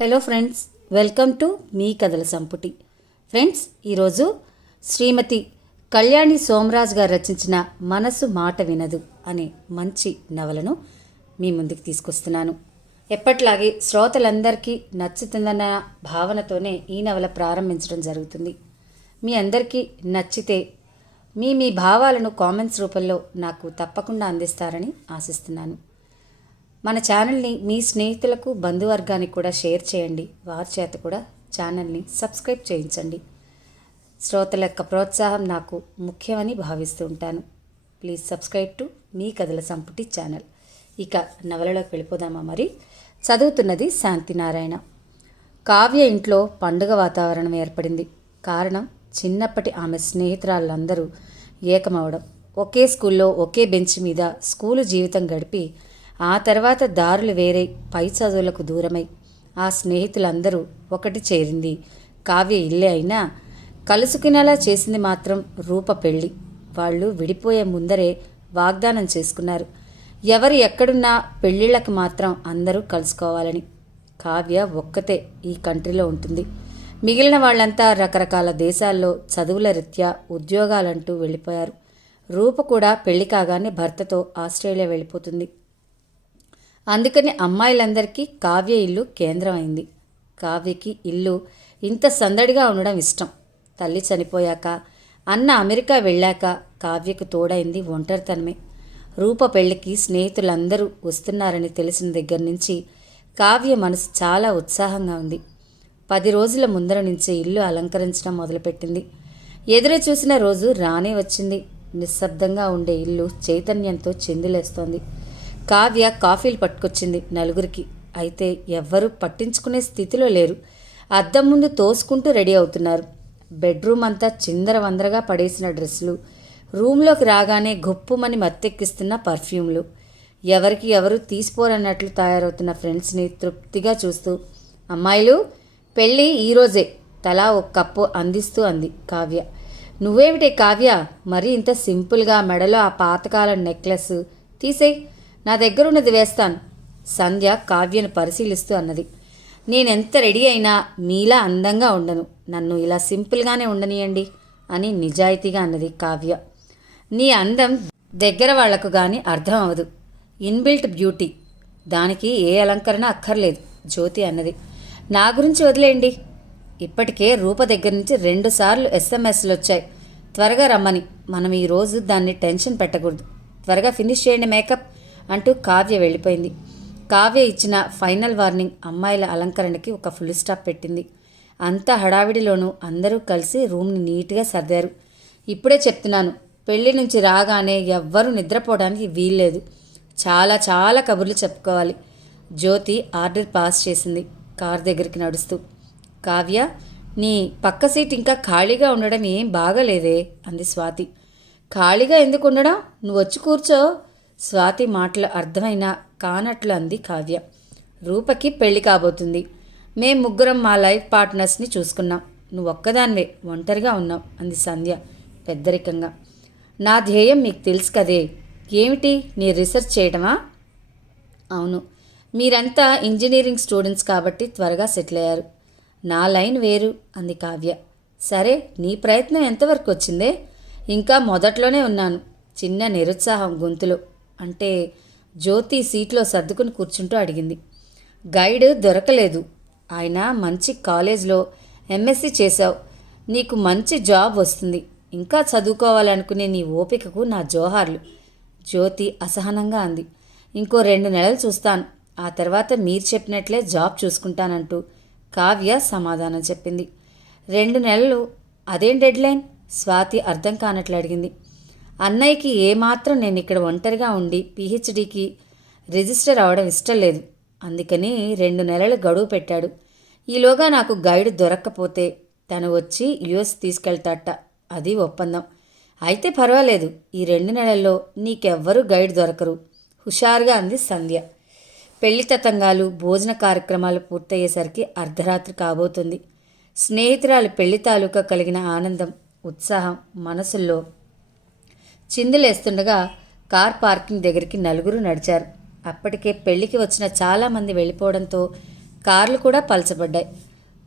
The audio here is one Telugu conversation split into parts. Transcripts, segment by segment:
Hello friends, welcome to me కథల సంపుటి. ఫ్రెండ్స్, ఈరోజు శ్రీమతి కళ్యాణి సోమరాజ్ గారు రచించిన మనసు మాట వినదు అనే మంచి నవలను మీ ముందుకు తీసుకొస్తున్నాను. ఎప్పట్లాగే శ్రోతలందరికీ నచ్చుతుందన్న భావనతోనే ఈ నవల ప్రారంభించడం జరుగుతుంది. మీ అందరికీ నచ్చితే మీ భావాలను కామెంట్స్ రూపంలో నాకు తప్పకుండా అందిస్తారని ఆశిస్తున్నాను. మన ఛానల్ని మీ స్నేహితులకు, బంధువర్గానికి కూడా షేర్ చేయండి. వారి చేత కూడా ఛానల్ని సబ్స్క్రైబ్ చేయించండి. శ్రోతల యొక్క ప్రోత్సాహం నాకు ముఖ్యమని భావిస్తూ ఉంటాను. ప్లీజ్ సబ్స్క్రైబ్ టు మీ కథల సంపుటి ఛానల్. ఇక నవలలోకి వెళ్ళిపోదామా? మరి చదువుతున్నది శాంతినారాయణ. కావ్య ఇంట్లో పండుగ వాతావరణం ఏర్పడింది. కారణం చిన్నప్పటి ఆమె స్నేహితురాళ్ళందరూ ఏకమవడం, ఒకే స్కూల్లో ఒకే బెంచ్ మీద స్కూలు జీవితం గడిపి ఆ తర్వాత దారులు వేరే పై చదువులకు దూరమై ఆ స్నేహితులందరూ ఒకటి చేరింది కావ్య ఇల్లే అయినా కలుసుకునేలా చేసింది మాత్రం రూప పెళ్ళి. వాళ్ళు విడిపోయే ముందరే వాగ్దానం చేసుకున్నారు, ఎవరు ఎక్కడున్నా పెళ్ళిళ్ళకి మాత్రం అందరూ కలుసుకోవాలని. కావ్య ఒక్కతే ఈ కంట్రీలో ఉంటుంది. మిగిలిన వాళ్ళంతా రకరకాల దేశాల్లో చదువుల రీత్యా ఉద్యోగాలంటూ వెళ్ళిపోయారు. రూప కూడా పెళ్లి కాగానే భర్తతో ఆస్ట్రేలియా వెళ్ళిపోతుంది. అందుకని అమ్మాయిలందరికీ కావ్య ఇల్లు కేంద్రం అయింది. కావ్యకి ఇల్లు ఇంత సందడిగా ఉండడం ఇష్టం. తల్లి చనిపోయాక, అన్న అమెరికా వెళ్ళాక కావ్యకు తోడైంది ఒంటరితనమే. రూప పెళ్లికి స్నేహితులందరూ వస్తున్నారని తెలిసిన దగ్గర నుంచి కావ్య మనసు చాలా ఉత్సాహంగా ఉంది. 10 రోజుల ముందర నుంచే ఇల్లు అలంకరించడం మొదలుపెట్టింది. ఎదురు చూసిన రోజు రానే వచ్చింది. నిశ్శబ్దంగా ఉండే ఇల్లు చైతన్యంతో చిందులేస్తోంది. కావ్య కాఫీలు పట్టుకొచ్చింది నలుగురికి. అయితే ఎవ్వరూ పట్టించుకునే స్థితిలో లేరు. అద్దం ముందు తోసుకుంటూ రెడీ అవుతున్నారు. బెడ్రూమ్ అంతా చిందరవందరగా పడేసిన డ్రెస్సులు, రూమ్లోకి రాగానే గొప్పుమని మత్తెక్కిస్తున్న పర్ఫ్యూమ్లు, ఎవరికి ఎవరు తీసిపోరన్నట్లు తయారవుతున్న ఫ్రెండ్స్ని తృప్తిగా చూస్తూ, అమ్మాయిలు పెళ్ళి ఈరోజే, తలా ఒక కప్పు అందిస్తూ అంది కావ్య. నువ్వేమిటే కావ్య, మరీ ఇంత సింపుల్గా మెడలో ఆ పాతకాలం నెక్లెస్ తీసేయ్, నా దగ్గరున్నది వేస్తాను. సంధ్య కావ్యను పరిశీలిస్తూ అన్నది. నేనెంత రెడీ అయినా మీలా అందంగా ఉండను, నన్ను ఇలా సింపుల్గానే ఉండనియండి అని నిజాయితీగా అన్నది కావ్య. నీ అందం దగ్గర వాళ్లకు కానీ అర్థం అవదు, ఇన్బిల్ట్ బ్యూటీ, దానికి ఏ అలంకరణ అక్కర్లేదు జ్యోతి అన్నది. నా గురించి వదిలేయండి. ఇప్పటికే రూప దగ్గర నుంచి 2 సార్లు ఎస్ఎంఎస్లు వచ్చాయి, త్వరగా రమ్మని. మనం ఈరోజు దాన్ని టెన్షన్ పెట్టకూడదు, త్వరగా ఫినిష్ చేయండి మేకప్ అంటూ కావ్య వెళ్ళిపోయింది. కావ్య ఇచ్చిన ఫైనల్ వార్నింగ్ అమ్మాయిల అలంకరణకి ఒక ఫుల్ స్టాప్ పెట్టింది. అంతా హడావిడిలోనూ అందరూ కలిసి రూమ్ని నీట్గా సర్దారు. ఇప్పుడే చెప్తున్నాను, పెళ్లి నుంచి రాగానే ఎవ్వరూ నిద్రపోవడానికి వీల్లేదు. చాలా చాలా కబుర్లు చెప్పుకోవాలి. జ్యోతి ఆర్డర్ పాస్ చేసింది కార్ దగ్గరికి నడుస్తూ. కావ్య, నీ పక్క సీట్ ఇంకా ఖాళీగా ఉండడం ఏం బాగాలేదే అంది స్వాతి. ఖాళీగా ఎందుకు ఉండడం, నువ్వు వచ్చి కూర్చో. స్వాతి మాటలు అర్థమైనా కానట్లు అంది కావ్య. రూపకి పెళ్లి కాబోతుంది. మేం ముగ్గురం మా లైఫ్ పార్ట్నర్స్ని చూసుకున్నాం, నువ్వు ఒక్కదానివే ఒంటరిగా ఉన్నావు అంది సంధ్య పెద్దరికంగా. నా ధ్యేయం మీకు తెలుసు కదే. ఏమిటి, నీ రీసెర్చ్ చేయడమా? అవును, మీరంతా ఇంజనీరింగ్ స్టూడెంట్స్ కాబట్టి త్వరగా సెటిల్ అయ్యారు. నా లైన్ వేరు అంది కావ్య. సరే, నీ ప్రయత్నం ఎంతవరకు వచ్చిందే? ఇంకా మొదట్లోనే ఉన్నాను. చిన్న నిరుత్సాహం గొంతులో. అంటే జ్యోతి సీట్లో సర్దుకుని కూర్చుంటూ అడిగింది. గైడ్ దొరకలేదు. ఆయన మంచి కాలేజ్లో ఎంఎస్సీ చేశావు, నీకు మంచి జాబ్ వస్తుంది. ఇంకా చదువుకోవాలనుకునే నీ ఓపికకు నా జోహార్లు. జ్యోతి అసహనంగా అంది. ఇంకో 2 నెలలు చూస్తాను, ఆ తర్వాత మీరు చెప్పినట్లే జాబ్ చూసుకుంటానంటూ కావ్య సమాధానం చెప్పింది. 2 నెలలు, అదేం డెడ్లైన్? స్వాతి అర్థం కానట్లు అడిగింది. అన్నయ్యకి ఏమాత్రం నేను ఇక్కడ ఒంటరిగా ఉండి పిహెచ్డికి రిజిస్టర్ అవ్వడం ఇష్టం లేదు, అందుకని 2 నెలలు గడువు పెట్టాడు. ఈలోగా నాకు గైడ్ దొరక్కపోతే తను వచ్చి యుఎస్ తీసుకెళ్తాట, అది ఒప్పందం. అయితే పర్వాలేదు, ఈ 2 నెలల్లో నీకెవ్వరూ గైడ్ దొరకరు హుషారుగా అంది సంధ్య. పెళ్లి తతంగాలు, భోజన కార్యక్రమాలు పూర్తయ్యేసరికి అర్ధరాత్రి కాబోతుంది. స్నేహితురాలు పెళ్లి తాలూకా కలిగిన ఆనందం, ఉత్సాహం మనసుల్లో చిందులేస్తుండగా కార్ పార్కింగ్ దగ్గరికి నలుగురు నడిచారు. అప్పటికే పెళ్లికి వచ్చిన చాలామంది వెళ్ళిపోవడంతో కార్లు కూడా పలచబడ్డాయి.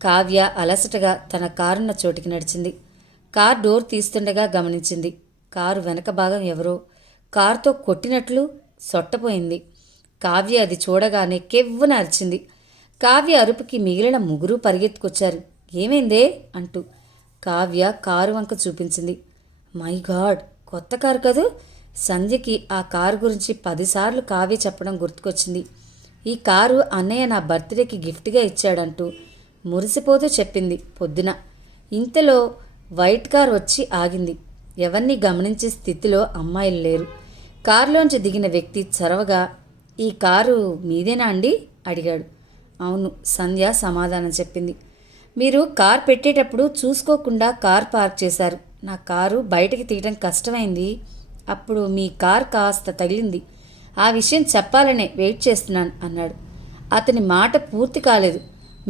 కావ్య అలసటగా తన కారున్న చోటికి నడిచింది. కార్ డోర్ తీస్తుండగా గమనించింది. కారు వెనక భాగం ఎవరో కారుతో కొట్టినట్లు సొట్టపోయింది. కావ్య అది చూడగానే కెవ్వున అరిచింది. కావ్య అరుపుకి మిగిలిన ముగ్గురు పరిగెత్తుకొచ్చారు. ఏమైందే అంటూ. కావ్య కారు వంక చూపించింది. మై గాడ్, కొత్త కారు కదూ. సంధ్యకి ఆ కారు గురించి 10 సార్లు కావ్య చెప్పడం గుర్తుకొచ్చింది. ఈ కారు అన్నయ్య నా బర్త్డేకి గిఫ్ట్గా ఇచ్చాడంటూ మురిసిపోతూ చెప్పింది పొద్దున. ఇంతలో వైట్ కార్ వచ్చి ఆగింది. ఎవరిని గమనించే స్థితిలో అమ్మాయిలు లేరు. కారులోంచి దిగిన వ్యక్తి చొరవగా, ఈ కారు మీదేనా అండి అడిగాడు. అవును, సంధ్య సమాధానం చెప్పింది. మీరు కార్ పెట్టేటప్పుడు చూసుకోకుండా కార్ పార్క్ చేశారు. నా కారు బయటికి తీయడం కష్టమైంది. అప్పుడు మీ కార్ కాస్త తగిలింది. ఆ విషయం చెప్పాలనే వెయిట్ చేస్తున్నాను అన్నాడు. అతని మాట పూర్తి కాలేదు.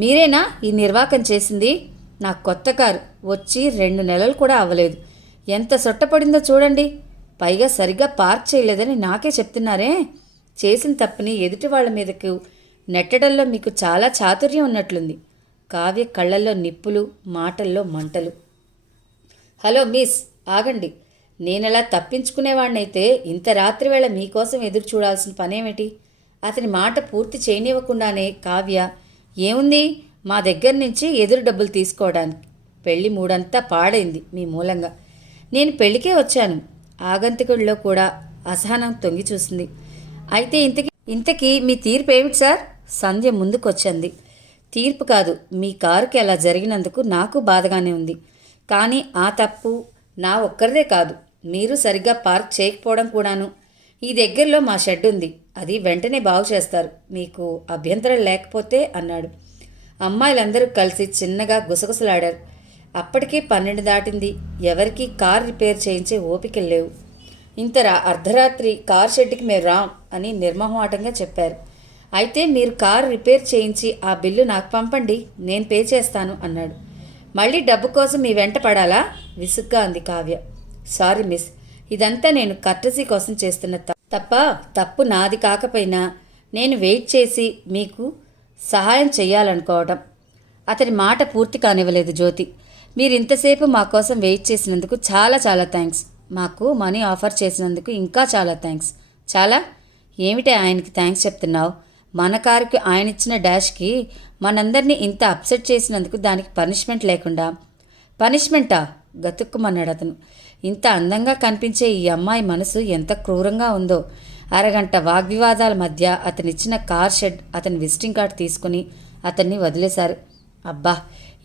మీరేనా ఈ నిర్వాకం చేసింది? నా కొత్త కారు వచ్చి 2 నెలలు కూడా అవ్వలేదు. ఎంత సొట్టపడిందో చూడండి. పైగా సరిగ్గా పార్క్ చేయలేదని నాకే చెప్తున్నారే. చేసిన తప్పుని ఎదుటి వాళ్ళ మీదకు నెట్టడంలో మీకు చాలా చాతుర్యం ఉన్నట్లుంది. కావ్య కళ్ళల్లో నిప్పులు, మాటల్లో మంటలు. హలో మిస్, ఆగండి. నేనలా తప్పించుకునేవాడినైతే ఇంత రాత్రివేళ మీకోసం ఎదురు చూడాల్సిన పనేమిటి? అతని మాట పూర్తి చేయనివ్వకుండానే కావ్య, ఏముంది మా దగ్గర నుంచి ఎదురు డబ్బులు తీసుకోవడానికి? పెళ్లి మూడంతా పాడైంది మీ మూలంగా. నేను పెళ్లికే వచ్చాను. ఆగంతుకుడిలో కూడా అసహనం తొంగి చూసింది. అయితే ఇంతకీ మీ తీర్పు ఏమిటి సార్? సంధ్య ముందుకొచ్చింది. తీర్పు కాదు, మీ కారుకి అలా జరిగినందుకు నాకు బాధగానే ఉంది. కానీ ఆ తప్పు నా ఒక్కరిదే కాదు. మీరు సరిగ్గా పార్క్ చేయకపోవడం కూడాను. ఈ దగ్గరలో మా షెడ్ ఉంది. అది వెంటనే బాగు చేస్తారు, మీకు అభ్యంతరం లేకపోతే అన్నాడు. అమ్మాయిలందరూ కలిసి చిన్నగా గుసగుసలాడారు. అప్పటికే 12 దాటింది. ఎవరికీ కార్ రిపేర్ చేయించే ఓపికలు లేవు. అర్ధరాత్రి కార్ షెడ్కి మేము రాం అని నిర్మోహమాటంగా చెప్పారు. అయితే మీరు కారు రిపేర్ చేయించి ఆ బిల్లు నాకు పంపండి, నేను పే చేస్తాను అన్నాడు. మళ్ళీ డబ్బు కోసం మీ వెంట పడాలా? విసుగ్గా అంది కావ్య. సారీ మిస్, ఇదంతా నేను కర్టసీ కోసం చేస్తున్న తప్పు నాది కాకపోయినా నేను వెయిట్ చేసి మీకు సహాయం చెయ్యాలనుకోవడం. అతని మాట పూర్తి కానివ్వలేదు జ్యోతి. మీరు ఇంతసేపు మా కోసం వెయిట్ చేసినందుకు చాలా చాలా థ్యాంక్స్. మాకు మనీ ఆఫర్ చేసినందుకు ఇంకా చాలా థ్యాంక్స్. చాలా? ఏమిటి ఆయనకి థ్యాంక్స్ చెప్తున్నావు? మన కారుకి ఆయన ఇచ్చిన డాష్కి మనందరినీ ఇంత అప్సెట్ చేసినందుకు దానికి పనిష్మెంట్ లేకుండా. పనిష్మెంటా? గతుక్కుమన్నాడు అతను. ఇంత అందంగా కనిపించే ఈ అమ్మాయి మనసు ఎంత క్రూరంగా ఉందో. అరగంట వాగ్వివాదాల మధ్య అతనిచ్చిన కార్ షెడ్, అతని విజిటింగ్ కార్డు తీసుకుని అతన్ని వదిలేశారు. అబ్బా,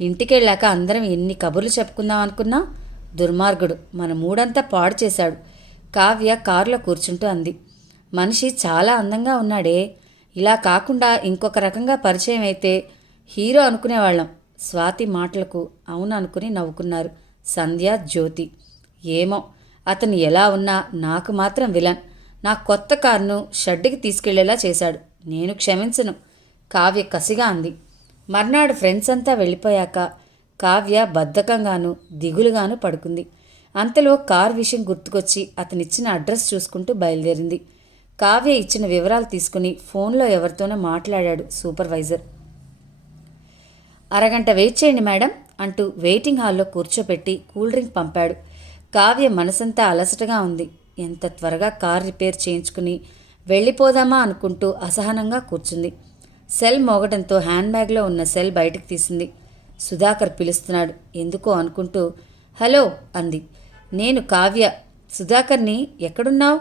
ఇంటికెళ్ళాక అందరం ఎన్ని కబుర్లు చెప్పుకుందాం అనుకున్నా. దుర్మార్గుడు మన మూడంతా పాడు చేశాడు. కావ్య కారులో కూర్చుంటూ అంది. మనిషి చాలా అందంగా ఉన్నాడే. ఇలా కాకుండా ఇంకొక రకంగా పరిచయం అయితే హీరో అనుకునేవాళ్ళం. స్వాతి మాటలకు అవును అనుకుని నవ్వుకున్నారు సంధ్య, జ్యోతి. ఏమో, అతను ఎలా ఉన్నా నాకు మాత్రం విలన్. నా కొత్త కారును షెడ్డుకి తీసుకెళ్లేలా చేశాడు. నేను క్షమించను, కావ్య కసిగా అంది. మర్నాడు ఫ్రెండ్స్ అంతా వెళ్ళిపోయాక కావ్య బద్ధకంగాను దిగులుగాను పడుకుంది. అంతలో కార్ విషయం గుర్తుకొచ్చి అతనిచ్చిన అడ్రస్ చూసుకుంటూ బయలుదేరింది. కావ్య ఇచ్చిన వివరాలు తీసుకుని ఫోన్లో ఎవరితోనో మాట్లాడాడు సూపర్వైజర్. అరగంట వెయిట్ చేయండి మేడం అంటూ వెయిటింగ్ హాల్లో కూర్చోపెట్టి కూల్ డ్రింక్ పంపాడు. కావ్య మనసంతా అలసటగా ఉంది. ఎంత త్వరగా కార్ రిపేర్ చేయించుకుని వెళ్ళిపోదామా అనుకుంటూ అసహనంగా కూర్చుంది. సెల్ మోగడంతో హ్యాండ్ బ్యాగ్లో ఉన్న సెల్ బయటకు తీసింది. సుధాకర్ పిలుస్తున్నాడు ఎందుకో అనుకుంటూ హలో అంది. నేను కావ్య. సుధాకర్ని, ఎక్కడున్నావు?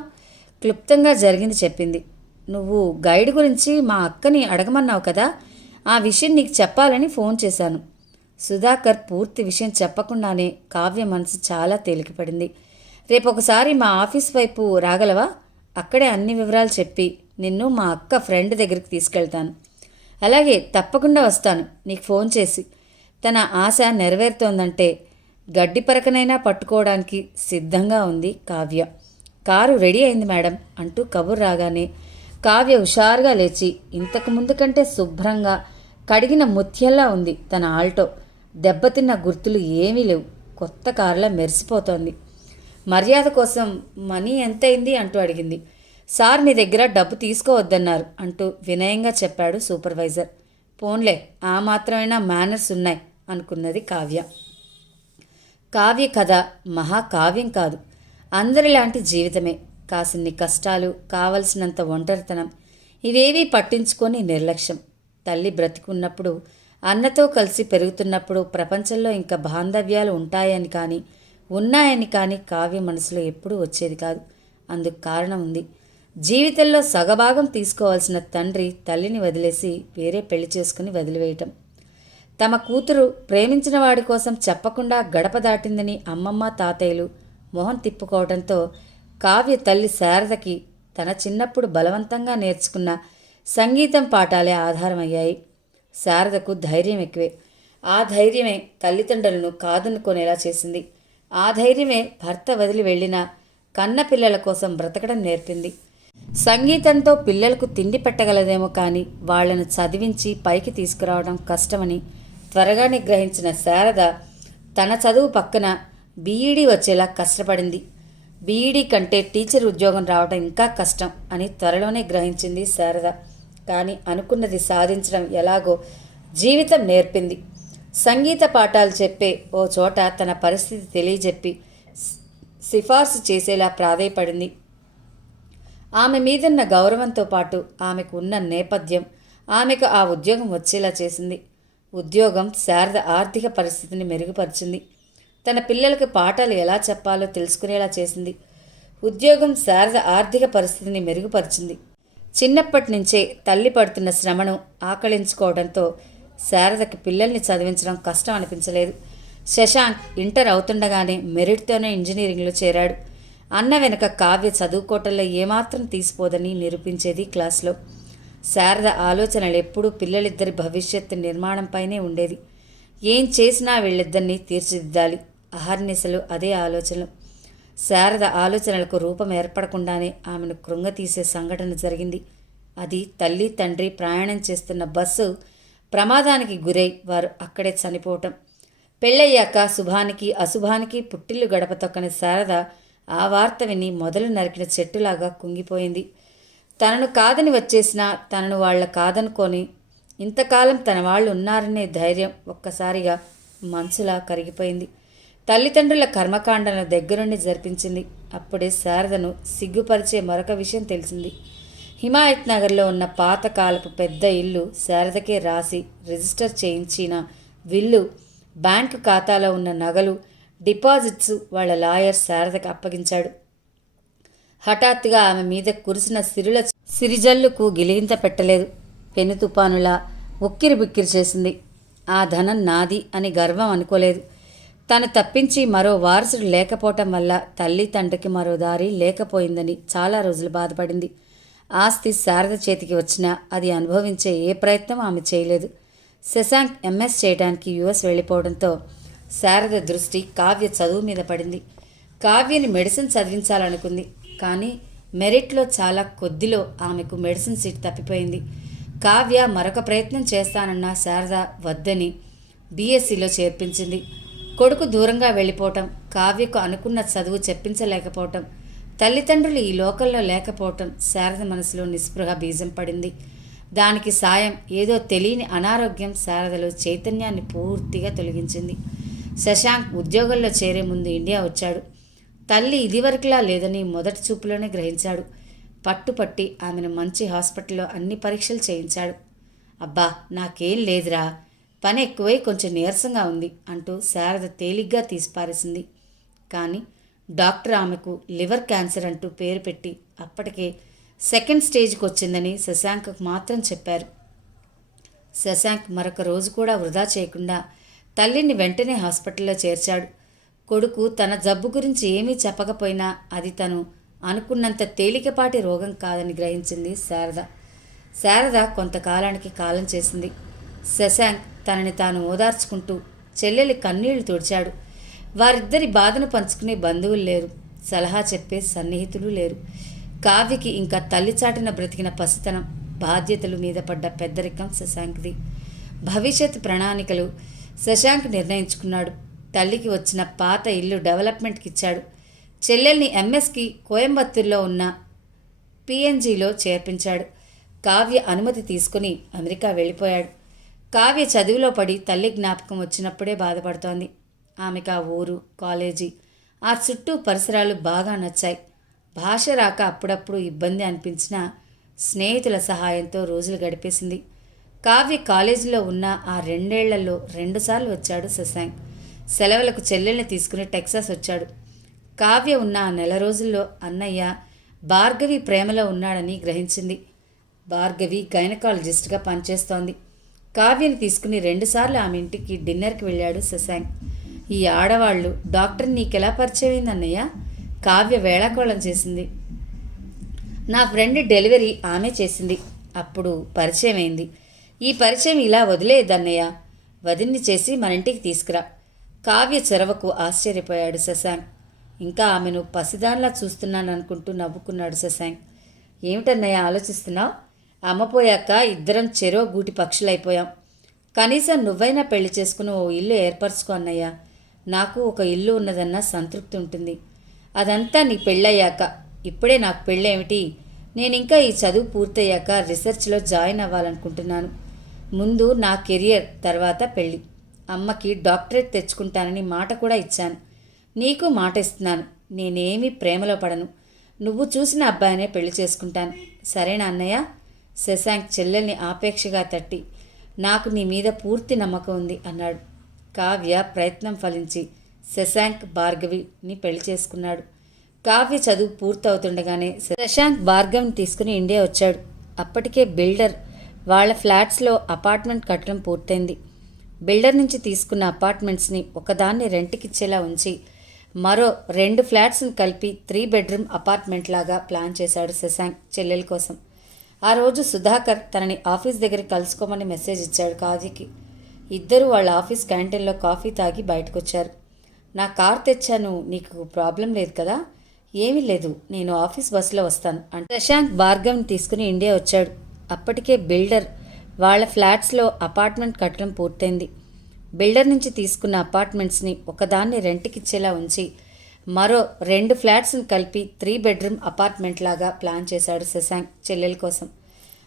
క్లుప్తంగా జరిగింది చెప్పింది. నువ్వు గైడ్ గురించి మా అక్కని అడగమన్నావు కదా, ఆ విషయం నీకు చెప్పాలని ఫోన్ చేశాను. సుధాకర్ పూర్తి విషయం చెప్పకుండానే కావ్య మనసు చాలా తేలికపడింది. రేపు ఒకసారి మా ఆఫీస్ వైపు రాగలవా? అక్కడే అన్ని వివరాలు చెప్పి నిన్ను మా అక్క ఫ్రెండ్ దగ్గరికి తీసుకెళ్తాను. అలాగే, తప్పకుండా వస్తాను నీకు ఫోన్ చేసి. తన ఆశ నెరవేరుతోందంటే గడ్డి పరకనైనా పట్టుకోవడానికి సిద్ధంగా ఉంది కావ్య. కారు రెడీ అయింది మేడం అంటూ కబుర్ రాగానే కావ్య హుషారుగా లేచి ఇంతకు ముందు కంటే శుభ్రంగా కడిగిన ముత్యంలా ఉంది తన ఆల్టో. దెబ్బతిన్న గుర్తులు ఏమీ లేవు. కొత్త కారులా మెరిసిపోతోంది. మర్యాద కోసం మనీ ఎంతైంది అంటూ అడిగింది. సార్ మీ దగ్గర డబ్బు తీసుకోవద్దన్నారు అంటూ వినయంగా చెప్పాడు సూపర్వైజర్. పోన్లే, ఆ మాత్రమైనా మేనర్స్ ఉన్నాయి అనుకున్నది కావ్య. కావ్య కథ మహాకావ్యం కాదు, అందరిలాంటి జీవితమే. కాసిన్ని కష్టాలు, కావలసినంత ఒంటరితనం, ఇవేవీ పట్టించుకొని నిర్లక్ష్యం. తల్లి బ్రతికున్నప్పుడు, అన్నతో కలిసి పెరుగుతున్నప్పుడు ప్రపంచంలో ఇంకా బాంధవ్యాలు ఉంటాయని కానీ ఉన్నాయని కానీ కావ్య మనసులో ఎప్పుడూ వచ్చేది కాదు. అందుకు కారణం ఉంది. జీవితంలో సగభాగం తీసుకోవాల్సిన తండ్రి తల్లిని వదిలేసి వేరే పెళ్లి చేసుకుని వదిలివేయటం. తమ కూతురు ప్రేమించిన వాడి కోసం చెప్పకుండా గడప దాటిందని అమ్మమ్మ తాతయ్యలు మొహం తిప్పుకోవడంతో కావ్య తల్లి శారదకి తన చిన్నప్పుడు బలవంతంగా నేర్చుకున్న సంగీతం పాఠాలే ఆధారమయ్యాయి. శారదకు ధైర్యం ఎక్కువే. ఆ ధైర్యమే తల్లిదండ్రులను కాదనుకునేలా చేసింది. ఆ ధైర్యమే భర్త వదిలి వెళ్ళిన కన్నపిల్లల కోసం బ్రతకడం నేర్పింది. సంగీతంతో పిల్లలకు తిండి పెట్టగలదేమో కానీ వాళ్లను చదివించి పైకి తీసుకురావడం కష్టమని త్వరగానే గ్రహించిన శారద తన చదువు పక్కన బీఈడీ వచ్చేలా కష్టపడింది. బీఈడీ కంటే టీచర్ ఉద్యోగం రావడం ఇంకా కష్టం అని త్వరలోనే గ్రహించింది శారద. కానీ అనుకున్నది సాధించడం ఎలాగో జీవితం నేర్పింది. సంగీత పాఠాలు చెప్పే ఓ చోట తన పరిస్థితి తెలియజెప్పి సిఫార్సు చేసేలా ప్రాధేయపడింది. ఆమె మీదున్న గౌరవంతో పాటు ఆమెకు ఉన్న నేపథ్యం ఆమెకు ఆ ఉద్యోగం వచ్చేలా చేసింది. ఉద్యోగం శారద ఆర్థిక పరిస్థితిని మెరుగుపరిచింది. తన పిల్లలకు పాఠాలు ఎలా చెప్పాలో తెలుసుకునేలా చేసింది. ఉద్యోగం శారద ఆర్థిక పరిస్థితిని మెరుగుపరిచింది. చిన్నప్పటి నుంచే తల్లి పడుతున్న శ్రమను ఆకళించుకోవడంతో శారదకి పిల్లల్ని చదివించడం కష్టం అనిపించలేదు. శశాంక్ ఇంటర్ అవుతుండగానే మెరిట్తోనే ఇంజనీరింగ్లో చేరాడు. అన్న వెనుక కావ్య చదువుకోవటంలో ఏమాత్రం తీసిపోదని నిరూపించేది క్లాస్లో. శారద ఆలోచనలు ఎప్పుడూ పిల్లలిద్దరి భవిష్యత్తు నిర్మాణంపైనే ఉండేది. ఏం చేసినా వీళ్ళిద్దరినీ తీర్చిదిద్దాలి. అహర్నిశలు అదే ఆలోచనలు. శారద ఆలోచనలకు రూపం ఏర్పడకుండానే ఆమెను కృంగతీసే సంఘటన జరిగింది. అది తల్లి తండ్రి ప్రయాణం చేస్తున్న బస్సు ప్రమాదానికి గురై వారు అక్కడే చనిపోవటం. పెళ్ళయ్యాక శుభానికి అశుభానికి పుట్టిల్లు గడప తొక్కని శారద ఆ వార్త విని మొదలు నరికిన చెట్టులాగా కుంగిపోయింది. తనను కాదని వచ్చేసినా తనను వాళ్ళ కాదనుకొని ఇంతకాలం తన వాళ్ళు ఉన్నారనే ధైర్యం ఒక్కసారిగా మనసులా కరిగిపోయింది. తల్లిదండ్రుల కర్మకాండలను దగ్గరుండి జరిపించింది. అప్పుడే శారదను సిగ్గుపరిచే మరొక విషయం తెలిసింది. హిమాయత్ నగర్లో ఉన్న పాతకాలపు పెద్ద ఇల్లు శారదకే రాసి రిజిస్టర్ చేయించిన విల్లు, బ్యాంకు ఖాతాలో ఉన్న నగలు, డిపాజిట్స్ వాళ్ళ లాయర్ శారదకు అప్పగించాడు. హఠాత్తుగా ఆమె మీద కురిసిన సిరిజల్లుకు గిలిగింత పెట్టలేదు. పెను తుపానులా ఉక్కిరి బిక్కిరి చేసింది. ఆ ధనం నాది అని గర్వం అనుకోలేదు. తను తప్పించి మరో వారసుడు లేకపోవటం వల్ల తల్లి తండ్రికి మరో దారి లేకపోయిందని చాలా రోజులు బాధపడింది. ఆస్తి శారద చేతికి వచ్చినా అది అనుభవించే ఏ ప్రయత్నం ఆమె చేయలేదు. శశాంక్ ఎంఎస్ చేయడానికి యుఎస్ వెళ్ళిపోవడంతో శారద దృష్టి కావ్య చదువు మీద పడింది. కావ్యని మెడిసిన్ చదివించాలనుకుంది. కానీ మెరిట్లో చాలా కొద్దిలో ఆమెకు మెడిసిన్ సీట్ తప్పిపోయింది. కావ్య మరొక ప్రయత్నం చేస్తానన్న శారద వద్దని బీఎస్సీలో చేర్పించింది. కొడుకు దూరంగా వెళ్ళిపోవటం, కావ్యకు అనుకున్న చదువు చెప్పించలేకపోవటం, తల్లిదండ్రులు ఈ లోకంలో లేకపోవటం శారద మనసులో నిస్పృహ బీజం పడింది. దానికి సాయం ఏదో తెలియని అనారోగ్యం శారదలో చైతన్యాన్ని పూర్తిగా తొలగించింది. శశాంక్ ఉద్యోగంలో చేరే ముందు ఇండియా వచ్చాడు. తల్లి ఇదివరకులా లేదని మొదటి చూపులోనే గ్రహించాడు. పట్టుపట్టి ఆమెను మంచి హాస్పిటల్లో అన్ని పరీక్షలు చేయించాడు. అబ్బా, నాకేం లేదురా, పని ఎక్కువై కొంచెం నీరసంగా ఉంది అంటూ శారద తేలిగ్గా తీసిపారేసింది. కానీ డాక్టర్ ఆమెకు లివర్ క్యాన్సర్ అంటూ పేరు పెట్టి అప్పటికే సెకండ్ స్టేజ్కి వచ్చిందని శశాంక్కు మాత్రం చెప్పారు. శశాంక్ మరొక రోజు కూడా వృధా చేయకుండా తల్లిని వెంటనే హాస్పిటల్లో చేర్చాడు. కొడుకు తన జబ్బు గురించి ఏమీ చెప్పకపోయినా అది తను అనుకున్నంత తేలికపాటి రోగం కాదని గ్రహించింది శారద. శారద కొంతకాలానికి కాలం చేసింది. శశాంక్ తనని తాను ఓదార్చుకుంటూ చెల్లెలి కన్నీళ్లు తుడిచాడు. వారిద్దరి బాధను పంచుకునే బంధువులు లేరు, సలహా చెప్పే సన్నిహితులు లేరు. కావ్యకి ఇంకా తల్లిచాటున బ్రతికిన పసితనం, బాధ్యతలు మీద పడ్డ పెద్దరికం శశాంక్ది. భవిష్యత్ ప్రణాళికలు శశాంక్ నిర్ణయించుకున్నాడు. తల్లికి వచ్చిన పాత ఇల్లు డెవలప్మెంట్కి ఇచ్చాడు. చెల్లెల్ని ఎంఎస్కి కోయంబత్తూరులో ఉన్న పిఎన్జీలో చేర్పించాడు. కావ్య అనుమతి తీసుకుని అమెరికా వెళ్ళిపోయాడు. కావ్య చదువులో పడి తల్లి జ్ఞాపకం వచ్చినప్పుడే బాధపడుతోంది. ఆమెకు ఆ ఊరు, కాలేజీ, ఆ చుట్టూ పరిసరాలు బాగా నచ్చాయి. భాష రాక అప్పుడప్పుడు ఇబ్బంది అనిపించినా స్నేహితుల సహాయంతో రోజులు గడిపేసింది. కావ్య కాలేజీలో ఉన్న ఆ 2 ఏళ్లలో 2 సార్లు వచ్చాడు శశాంక్. సెలవులకు చెల్లెల్ని తీసుకుని టెక్సాస్ వచ్చాడు. కావ్య ఉన్న ఆ నెల రోజుల్లో అన్నయ్య భార్గవి ప్రేమలో ఉన్నాడని గ్రహించింది. భార్గవి గైనకాలజిస్ట్గా పనిచేస్తోంది. కావ్యని తీసుకుని 2 సార్లు ఆమె ఇంటికి డిన్నర్కి వెళ్ళాడు శశాంక్. ఈ ఆడవాళ్ళు డాక్టర్ నీకెలా పరిచయమైంది అన్నయ్య? కావ్య వేళాకోళం చేసింది. నా ఫ్రెండ్ డెలివరీ ఆమె చేసింది, అప్పుడు పరిచయం అయింది. ఈ పరిచయం ఇలా వదిలేదన్నయ్య, వదిన్ని చేసి మన ఇంటికి తీసుకురా. కావ్య చొరవకు ఆశ్చర్యపోయాడు శశాంక్. ఇంకా ఆమెను పసిదాన్లా చూస్తున్నాననుకుంటూ నవ్వుకున్నాడు శశాంక్. ఏమిటన్నయ్య ఆలోచిస్తున్నావు? అమ్మ పోయాక ఇద్దరం చెరో గూటి పక్షులైపోయాం. కనీసం నువ్వైనా పెళ్లి చేసుకుని ఓ ఇల్లు ఏర్పరచుకో అన్నయ్య. నాకు ఒక ఇల్లు ఉన్నదన్న సంతృప్తి ఉంటుంది. అదంతా నీ పెళ్ళయ్యాక. ఇప్పుడే నాకు పెళ్ళేమిటి? నేనింకా ఈ చదువు పూర్తయ్యాక రీసెర్చ్లో జాయిన్ అవ్వాలనుకుంటున్నాను. ముందు నా కెరియర్, తర్వాత పెళ్ళి. అమ్మకి డాక్టరేట్ తెచ్చుకుంటానని మాట కూడా ఇచ్చాను. నీకు మాట ఇస్తున్నాను. నేనేమీ ప్రేమలో పడను. నువ్వు చూసిన అబ్బాయినే పెళ్లి చేసుకుంటాను. సరేనా అన్నయ్య? శశాంక్ చెల్లెల్ని ఆపేక్షగా తట్టి, నాకు నీ మీద పూర్తి నమ్మకం ఉంది అన్నాడు. కావ్య ప్రయత్నం ఫలించి శశాంక్ భార్గవిని పెళ్లి చేసుకున్నాడు. కావ్య చదువు పూర్తవుతుండగానే శశాంక్ భార్గవిని తీసుకుని ఇండియా వచ్చాడు. అప్పటికే బిల్డర్ వాళ్ళ ఫ్లాట్స్లో అపార్ట్మెంట్ కట్టడం పూర్తయింది. బిల్డర్ నుంచి తీసుకున్న అపార్ట్మెంట్స్ని ఒకదాన్ని రెంట్కిచ్చేలా ఉంచి మరో 2 ఫ్లాట్స్ని కలిపి 3 బెడ్రూమ్ అపార్ట్మెంట్ లాగా ప్లాన్ చేశాడు శశాంక్ చెల్లెల కోసం. ఆ రోజు సుధాకర్ తనని ఆఫీస్ దగ్గర కలుసుకోమని మెసేజ్ ఇచ్చాడు కావ్యకి. ఇద్దరూ వాళ్ళ ఆఫీస్ క్యాంటీన్లో కాఫీ తాగి బయటకొచ్చారు. నా కార్ తెచ్చాను, నీకు ప్రాబ్లం లేదు కదా? ఏమీ లేదు, నేను ఆఫీస్ బస్సులో వస్తాను అంటే శశాంక్ భార్గవ్ని తీసుకుని ఇండియా వచ్చాడు. అప్పటికే బిల్డర్ వాళ్ళ ఫ్లాట్స్లో అపార్ట్మెంట్ కట్టడం పూర్తయింది. బిల్డర్ నుంచి తీసుకున్న అపార్ట్మెంట్స్ని ఒకదాన్ని రెంట్కిచ్చేలా ఉంచి మరో 2 ఫ్లాట్స్ని కలిపి 3 బెడ్రూమ్ అపార్ట్మెంట్ లాగా ప్లాన్ చేశాడు శశాంక్ చెల్లెల కోసం.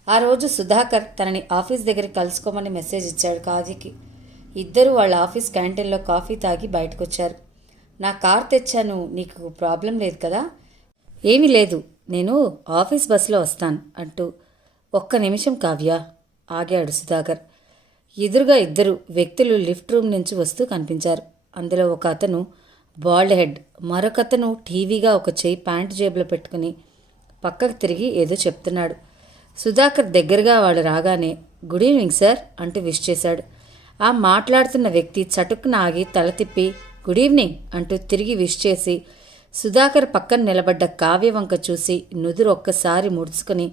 ఆ రోజు సుధాకర్ తనని ఆఫీస్ దగ్గర కలుసుకోమని మెసేజ్ ఇచ్చాడు కావ్యకి. ఇద్దరూ వాళ్ళ ఆఫీస్ క్యాంటీన్లో కాఫీ తాగి బయటకొచ్చారు. నా కార్ తెచ్చాను, నీకు ప్రాబ్లం లేదు కదా? ఏమీ లేదు, నేను ఆఫీస్ బస్సులో వస్తాను అంటూ ఒక్క నిమిషం కావ్య ఆగాడు సుధాకర్. ఎదురుగా 2 వ్యక్తులు లిఫ్ట్ రూమ్ నుంచి వస్తూ కనిపించారు. అందులో ఒక అతను బాల్డ్ హెడ్, మరొకతను టీవీగా ఒక చెయ్యి ప్యాంటు జేబులో పెట్టుకుని పక్కకు తిరిగి ఏదో చెప్తున్నాడు. సుధాకర్ దగ్గరగా వాళ్ళు రాగానే గుడ్ ఈవినింగ్ సార్ అంటూ విష్ చేశాడు. ఆ మాట్లాడుతున్న వ్యక్తి చటుక్కున ఆగి తల తిప్పి గుడ్ ఈవినింగ్ అంటూ తిరిగి విష్ చేసి సుధాకర్ పక్కన నిలబడ్డ కావ్య వంక చూసి నుదురు ఒక్కసారి ముడుచుకొని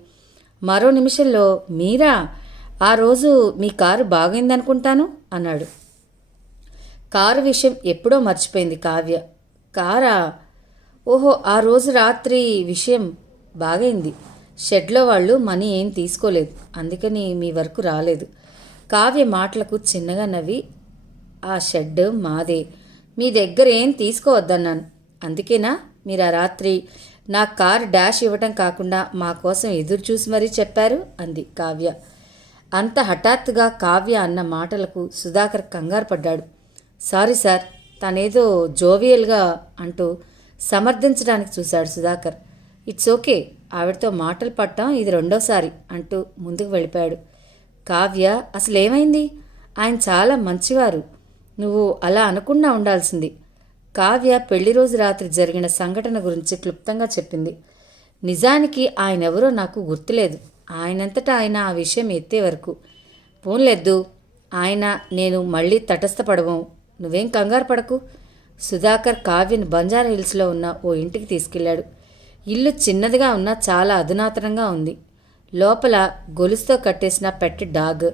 మరో నిమిషంలో మీరా, ఆ రోజు మీ కారు బాగైందనుకుంటాను అన్నాడు. కారు విషయం ఎప్పుడో మర్చిపోయింది కావ్య. కారా? ఓహో, ఆ రోజు రాత్రి విషయం బాగైంది. షెడ్లో వాళ్ళు మనీ ఏం తీసుకోలేదు, అందుకని మీ వరకు రాలేదు. కావ్య మాటలకు చిన్నగా నవ్వి ఆ షెడ్ మాదే, మీ దగ్గర ఏం తీసుకోవద్దన్నాను. అందుకేనా మీరు ఆ రాత్రి నా కారు డాష్ ఇవ్వటం కాకుండా మా కోసం ఎదురు చూసి మరీ చెప్పారు అంది కావ్య. అంత హఠాత్తుగా కావ్య అన్న మాటలకు సుధాకర్ కంగారు పడ్డాడు. సారీ సార్, తనేదో జోవియల్గా అంటూ సమర్థించడానికి చూశాడు సుధాకర్. ఇట్స్ ఓకే, ఆవిడతో మాటలు పట్టడం ఇది 2వసారి అంటూ ముందుకు వెళ్ళిపోయాడు. కావ్య, అసలేమైంది? ఆయన చాలా మంచివారు, నువ్వు అలా అనుకున్నా ఉండాల్సింది. కావ్య పెళ్లి రోజు రాత్రి జరిగిన సంఘటన గురించి క్లుప్తంగా చెప్పింది. నిజానికి ఆయనెవరో నాకు గుర్తులేదు. ఆయనంతటా ఆయన ఆ విషయం ఎత్తే వరకు పోన్లెద్దు, ఆయన నేను మళ్ళీ తటస్థపడవం. నువ్వేం కంగారు పడకు. సుధాకర్ కావ్యను బంజారా హిల్స్లో ఉన్న ఓ ఇంటికి తీసుకెళ్లాడు. ఇల్లు చిన్నదిగా ఉన్నా చాలా అధునాతనంగా ఉంది. లోపల గొలుసుతో కట్టేసిన పెట్ డాగ్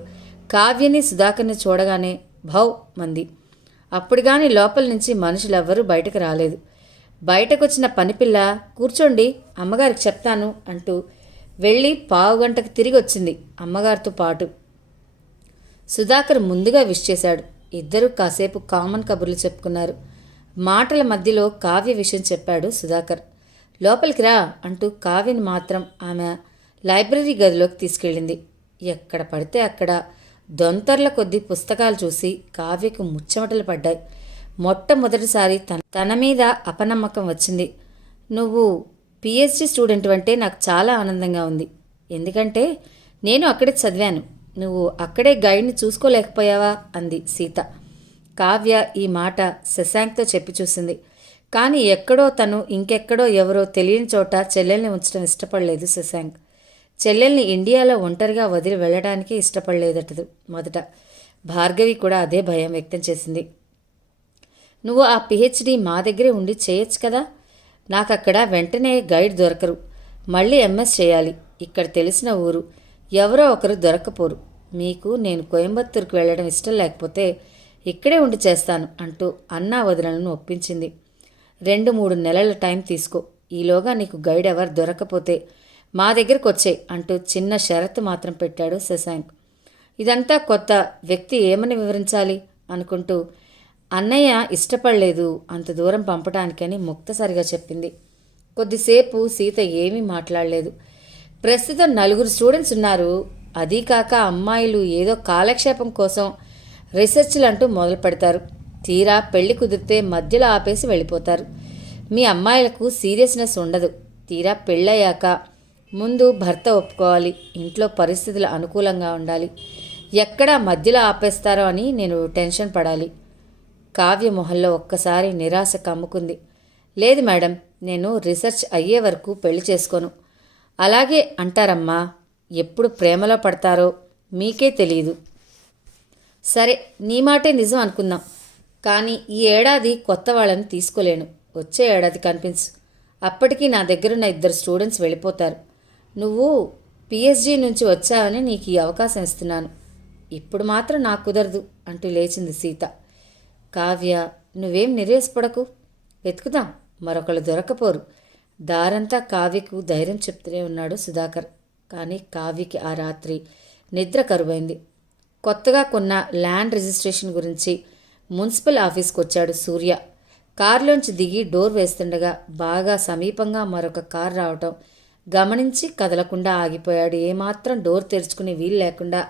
కావ్యని సుధాకర్ని చూడగానే భౌ మంది. అప్పుడు కానీ లోపల నుంచి మనుషులెవ్వరూ బయటకు రాలేదు. బయటకొచ్చిన పనిపిల్ల కూర్చోండి, అమ్మగారికి చెప్తాను అంటూ వెళ్ళి 15 గంటకు తిరిగి వచ్చింది అమ్మగారితో పాటు. సుధాకర్ ముందుగా విష్ చేశాడు. ఇద్దరూ కాసేపు కామన్ కబుర్లు చెప్పుకున్నారు. మాటల మధ్యలో కావ్య విషయం చెప్పాడు సుధాకర్. లోపలికి రా అంటూ కావ్యని మాత్రం ఆమె లైబ్రరీ గదిలోకి తీసుకెళ్ళింది. ఎక్కడ పడితే అక్కడ దొంతర్ల కొద్దీ పుస్తకాలు చూసి కావ్యకు ముచ్చెమటలు పడ్డాయి. మొట్టమొదటిసారి తన మీద అపనమ్మకం వచ్చింది. నువ్వు పిహెచ్డి స్టూడెంట్ అంటే నాకు చాలా ఆనందంగా ఉంది. ఎందుకంటే నేను అక్కడే చదివాను. నువ్వు అక్కడే గైడ్ని చూసుకోలేకపోయావా అంది సీత. కావ్య ఈ మాట శశాంక్తో చెప్పి చూసింది. కానీ ఎక్కడో తను ఇంకెక్కడో ఎవరో తెలియని చోట చెల్లెల్ని ఉంచడం ఇష్టపడలేదు శశాంక్. చెల్లెల్ని ఇండియాలో ఒంటరిగా వదిలి వెళ్ళడానికే ఇష్టపడలేదటదు మొదట. భార్గవి కూడా అదే భయం వ్యక్తం చేసింది. నువ్వు ఆ పిహెచ్డి మా దగ్గరే ఉండి చేయొచ్చు కదా. నాకు అక్కడ వెంటనే గైడ్ దొరకరు. మళ్ళీ ఎంఎస్ చేయాలి. ఇక్కడ తెలిసిన ఊరు, ఎవరో ఒకరు దొరకపోరు. మీకు నేను కోయంబత్తూరుకు వెళ్ళడం ఇష్టం లేకపోతే ఇక్కడే ఉండి చేస్తాను అంటూ అన్నా వదినలను ఒప్పించింది. 2-3 నెలల టైం తీసుకో. ఈలోగా నీకు గైడ్ ఎవరు దొరకపోతే మా దగ్గరకు వచ్చే అంటూ చిన్న షరతు మాత్రం పెట్టాడు శశాంక్. ఇదంతా కొత్త వ్యక్తి ఏమని వివరించాలి అనుకుంటూ అన్నయ్య ఇష్టపడలేదు అంత దూరం పంపడానికని ముక్తసరిగా చెప్పింది. కొద్దిసేపు సీత ఏమీ మాట్లాడలేదు. ప్రస్తుతం 4 స్టూడెంట్స్ ఉన్నారు. అదీ కాక అమ్మాయిలు ఏదో కాలక్షేపం కోసం రీసెర్చ్లు అంటూ మొదలు పెడతారు. తీరా పెళ్లి కుదిరితే మధ్యలో ఆపేసి వెళ్ళిపోతారు. మీ అమ్మాయిలకు సీరియస్నెస్ ఉండదు. తీరా పెళ్ళయ్యాక ముందు భర్త ఒప్పుకోవాలి. ఇంట్లో పరిస్థితులు అనుకూలంగా ఉండాలి. ఎక్కడా మధ్యలో ఆపేస్తారో అని నేను టెన్షన్ పడాలి. కావ్య మొహంలో ఒక్కసారి నిరాశ కమ్ముకుంది. లేదు మేడం, నేను రీసెర్చ్ అయ్యే వరకు పెళ్లి చేసుకోను. అలాగే అంటారమ్మా. ఎప్పుడు ప్రేమలో పడతారో మీకే తెలియదు. సరే, నీ మాటే నిజం అనుకుందాం. కానీ ఈ ఏడాది కొత్త వాళ్ళని తీసుకోలేను. వచ్చే ఏడాది కనిపించు. అప్పటికి నా దగ్గరున్న 2 స్టూడెంట్స్ వెళ్ళిపోతారు. నువ్వు పిహెచ్డి నుంచి వచ్చావని నీకు ఈ అవకాశం ఇస్తున్నాను. ఇప్పుడు మాత్రం నాకు కుదరదు అంటూ లేచింది సీత. కావ్య, నువ్వేం నిరాశపడకు. వెతుకుదాం, మరొకళ్ళు దొరకపోరు. దారంతా కావ్యకు ధైర్యం చెప్తూనే ఉన్నాడు సుధాకర్. కానీ కావ్యకి ఆ రాత్రి నిద్ర కరువైంది. కొత్తగా కొన్న ల్యాండ్ రిజిస్ట్రేషన్ గురించి మున్సిపల్ ఆఫీస్కి వచ్చాడు సూర్య. కారులోంచి దిగి డోర్ వేస్తుండగా బాగా సమీపంగా మరొక కారు రావటం గమనించి కదలకుండా ఆగిపోయాడు. ఏమాత్రం డోర్ తెరుచుకునే వీలు లేకుండా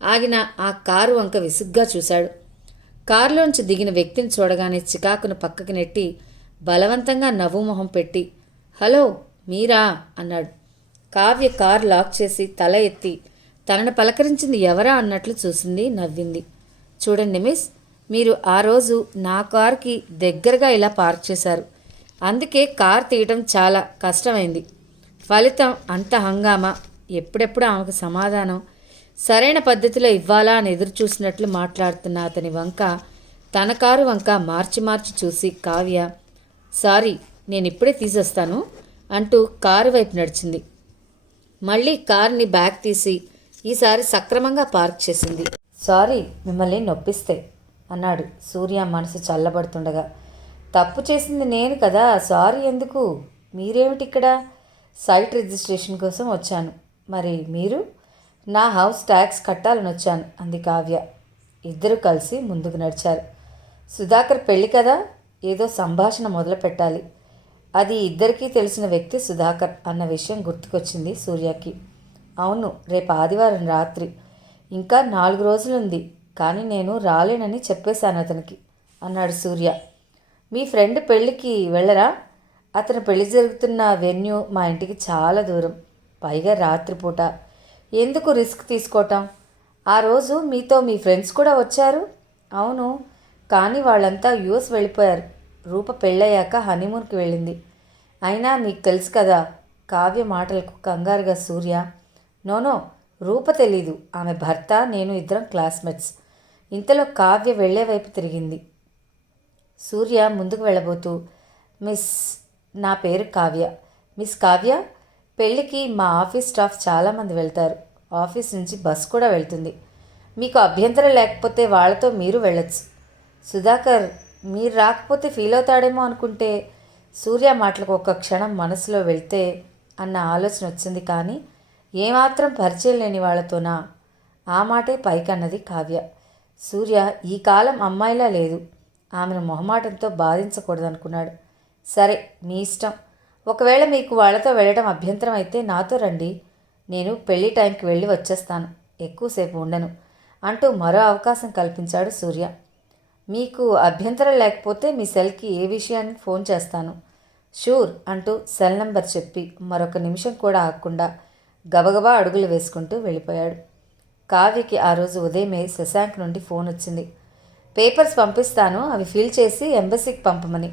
ఆగిన ఆ కారు వంక విసుగ్గా చూశాడు. కారులోంచి దిగిన వ్యక్తిని చూడగానే చికాకును పక్కకి నెట్టి బలవంతంగా నవ్వుమొహం పెట్టి, హలో మీరా అన్నాడు. కావ్య కారు లాక్ చేసి తల ఎత్తి తనను పలకరించింది ఎవరా అన్నట్లు చూసింది, నవ్వింది. చూడండి మిస్, మీరు ఆ రోజు నా కారుకి దగ్గరగా ఇలా పార్క్ చేశారు. అందుకే కారు తీయటం చాలా కష్టమైంది. ఫలితం అంత హంగామా. ఎప్పుడెప్పుడు ఆమెకు సమాధానం సరైన పద్ధతిలో ఇవ్వాలా అని ఎదురు చూసినట్లు మాట్లాడుతున్న అతని వంక, తన కారు వంక మార్చి మార్చి చూసి కావ్య, సారీ, నేను ఇప్పుడే తీసేస్తాను అంటూ కారు వైపు నడిచింది. మళ్ళీ కారుని బ్యాక్ తీసి ఈసారి సక్రమంగా పార్క్ చేసింది. సారీ, మిమ్మల్ని నొప్పిస్తే అన్నాడు సూర్య మనసు చల్లబడుతుండగా. తప్పు చేసింది నేను కదా, సారీ ఎందుకు? మీరేమిటి ఇక్కడ? సైట్ రిజిస్ట్రేషన్ కోసం వచ్చాను. మరి మీరు? నా హౌస్ ట్యాక్స్ కట్టాలని వచ్చాను అంది కావ్య. ఇద్దరు కలిసి ముందుకు నడిచారు. సుధాకర్ పెళ్ళి కదా, ఏదో సంభాషణ మొదలు పెట్టాలి. అది ఇద్దరికీ తెలిసిన వ్యక్తి సుధాకర్ అన్న విషయం గుర్తుకొచ్చింది సూర్యకి. అవును, రేపు ఆదివారం రాత్రి. ఇంకా 4 రోజులుంది. కానీ నేను రాలేనని చెప్పేశాను అతనికి అన్నాడు సూర్య. మీ ఫ్రెండ్ పెళ్ళికి వెళ్ళరా? అతను పెళ్లి జరుగుతున్న వెన్యూ మా ఇంటికి చాలా దూరం. పైగా రాత్రిపూట. ఎందుకు రిస్క్ తీసుకోవటం? ఆ రోజు మీతో మీ ఫ్రెండ్స్ కూడా వచ్చారు. అవును, కానీ వాళ్ళంతా యుఎస్ వెళ్ళిపోయారు. రూప పెళ్ళయ్యాక హనీమూన్కి వెళ్ళింది. అయినా మీకు తెలుసు కదా. కావ్య మాటలకు కంగారుగా సూర్య, నోనో, రూప తెలీదు. ఆమె భర్త, నేను ఇద్దరం క్లాస్మేట్స్. ఇంతలో కావ్య వెళ్లే వైపు తిరిగింది. సూర్య ముందుకు వెళ్ళబోతూ, మిస్, నా పేరు కావ్య. మిస్ కావ్య, పెళ్ళికి మా ఆఫీస్ స్టాఫ్ చాలామంది వెళ్తారు. ఆఫీస్ నుంచి బస్ కూడా వెళ్తుంది. మీకు అభ్యంతరం లేకపోతే వాళ్ళతో మీరు వెళ్ళొచ్చు. సుధాకర్ మీరు రాకపోతే ఫీల్ అవుతాడేమో అనుకుంటే సూర్య మాటలకు ఒక్క క్షణం మనసులో వెళ్తే అన్న ఆలోచన వచ్చింది. కానీ ఏమాత్రం పరిచయం లేని వాళ్ళతోనా? ఆ మాటే పైకన్నది కావ్య. సూర్య ఈ కాలం అమ్మాయిలా లేదు. ఆమెను మొహమాటంతో బాధించకూడదనుకున్నాడు. సరే, మీ ఇష్టం. ఒకవేళ మీకు వాళ్ళతో వెళ్ళడం అభ్యంతరం అయితే నాతో రండి. నేను పెళ్లి టైంకి వెళ్ళి వచ్చేస్తాను. ఎక్కువసేపు ఉండను అంటూ మరో అవకాశం కల్పించాడు సూర్య. మీకు అభ్యంతరం లేకపోతే మీ సెల్కి ఏ విషయానికి ఫోన్ చేస్తాను. షూర్ అంటూ సెల్ నంబర్ చెప్పి మరొక నిమిషం కూడా ఆగకుండా గబగబా అడుగులు వేసుకుంటూ వెళ్ళిపోయాడు. కావ్యకి ఆ రోజు ఉదయమే శశాంక్ నుండి ఫోన్ వచ్చింది. పేపర్స్ పంపిస్తాను, అవి ఫిల్ చేసి ఎంబసీకి పంపమని.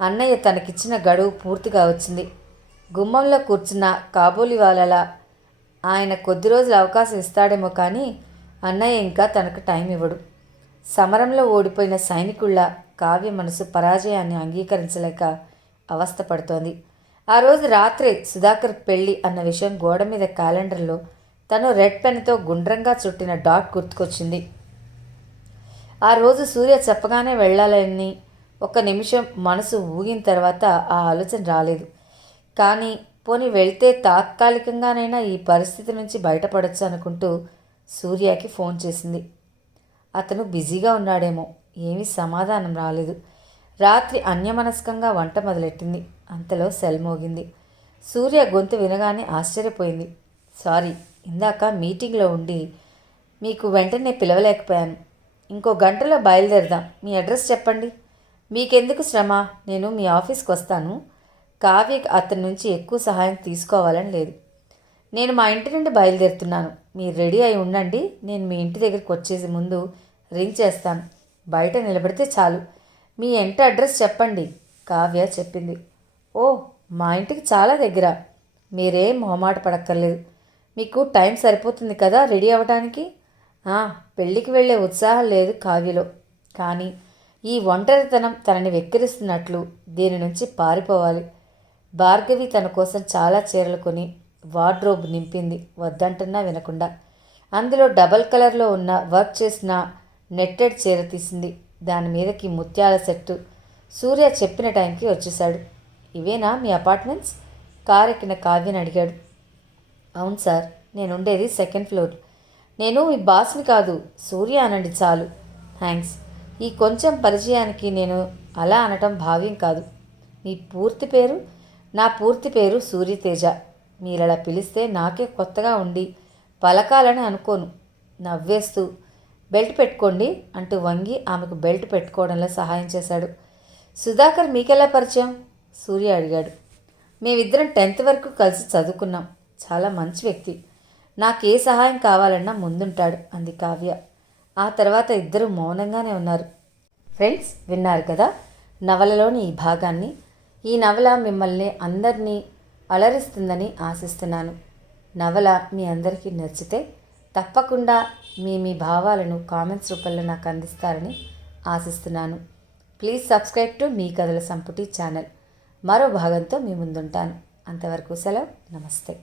అన్నయ్య తనకిచ్చిన గడువు పూర్తిగా వచ్చింది. గుమ్మంలో కూర్చున్న కాబూలివాలాలా ఆయన కొద్ది రోజులు అవకాశం ఇస్తాడేమో కానీ అన్నయ్య ఇంకా తనకు టైం ఇవ్వడు. సమరంలో ఓడిపోయిన సైనికుళ్ళ కావ్య మనసు పరాజయాన్ని అంగీకరించలేక అవస్థపడుతోంది. ఆ రోజు రాత్రే సుధాకర్ పెళ్ళి అన్న విషయం గోడ మీద క్యాలెండర్లో తను రెడ్ పెన్తో గుండ్రంగా చుట్టిన డాట్ గుర్తుకొచ్చింది. ఆ రోజు సూర్య చెప్పగానే వెళ్ళాలని ఒక నిమిషం మనసు ఊగిన తర్వాత ఆ ఆలోచన రాలేదు. కానీ పోనీ వెళ్తే తాత్కాలికంగానైనా ఈ పరిస్థితి నుంచి బయటపడొచ్చు అనుకుంటూ సూర్యకి ఫోన్ చేసింది. అతను బిజీగా ఉన్నాడేమో, ఏమీ సమాధానం రాలేదు. రాత్రి అన్యమనస్కంగా వంట మొదలెట్టింది. అంతలో సెల్ మోగింది. సూర్య గొంతు వినగానే ఆశ్చర్యపోయింది. సారీ, ఇందాక మీటింగ్లో ఉండి మీకు వెంటనే పిలవలేకపోయాను. ఇంకో గంటలో బయలుదేరదాం. మీ అడ్రస్ చెప్పండి. మీకెందుకు శ్రమ, నేను మీ ఆఫీస్కి వస్తాను. కావ్యకి అతని నుంచి ఎక్కువ సహాయం తీసుకోవాలని లేదు. నేను మా ఇంటి నుండి బయలుదేరుతున్నాను. మీరు రెడీ అయి ఉండండి. నేను మీ ఇంటి దగ్గరికి వచ్చేసి ముందు రింగ్ చేస్తాను. బయట నిలబడితే చాలు. మీ ఇంటి అడ్రస్ చెప్పండి, కావ్య చెప్పింది. ఓ, మా ఇంటికి చాలా దగ్గర. మీరేం మొహమాట పడక్కర్లేదు. మీకు టైం సరిపోతుంది కదా రెడీ అవ్వడానికి. పెళ్ళికి వెళ్ళే ఉత్సాహం లేదు కావ్యలో. కానీ ఈ ఒంటరితనం తనని వెక్కిరిస్తున్నట్లు దీని నుంచి పారిపోవాలి. భార్గవి తన కోసం చాలా చీరలు కొని వార్డ్రోబ్ నింపింది, వద్దంటున్నా వినకుండా. అందులో డబల్ కలర్లో ఉన్న వర్క్ చేసిన నెట్టెడ్ చీర తీసింది. దాని మీదకి ముత్యాల సెట్టు. సూర్య చెప్పిన టైంకి వచ్చేశాడు. ఇవేనా మీ అపార్ట్మెంట్స్? కారెక్కిన కావ్యని అడిగాడు. అవును సార్, నేనుండేది సెకండ్ ఫ్లోర్. నేను మీ బాస్ని కాదు, సూర్య అనండి చాలు. థ్యాంక్స్. ఈ కొంచెం పరిచయానికి నేను అలా అనటం భావ్యం కాదు. మీ పూర్తి పేరు? నా పూర్తి పేరు సూర్యతేజ. మీరలా పిలిస్తే నాకే కొత్తగా ఉండి పలకాలని అనుకోను. నవ్వేస్తూ బెల్ట్ పెట్టుకోండి అంటూ వంగి ఆమెకు బెల్ట్ పెట్టుకోవడంలో సహాయం చేశాడు. సుధాకర్ మీకెలా పరిచయం? సూర్య అడిగాడు. మేమిద్దరం 10th వరకు కలిసి చదువుకున్నాం. చాలా మంచి వ్యక్తి. నాకే సహాయం కావాలన్నా ముందుంటాడు అంది కావ్య. ఆ తర్వాత ఇద్దరు మౌనంగానే ఉన్నారు. ఫ్రెండ్స్, విన్నారు కదా నవలలోని ఈ భాగాన్ని. ఈ నవల మిమ్మల్ని అందరినీ అలరిస్తుందని ఆశిస్తున్నాను. నవల మీ అందరికీ నచ్చితే తప్పకుండా మీ భావాలను కామెంట్స్ రూపంలో నాకు అందిస్తారని ఆశిస్తున్నాను. ప్లీజ్ సబ్స్క్రైబ్ టు మీ కథల సంపుటి ఛానల్. మరో భాగంతో మీ ముందుంటాను. అంతవరకు సెలవు. నమస్తే.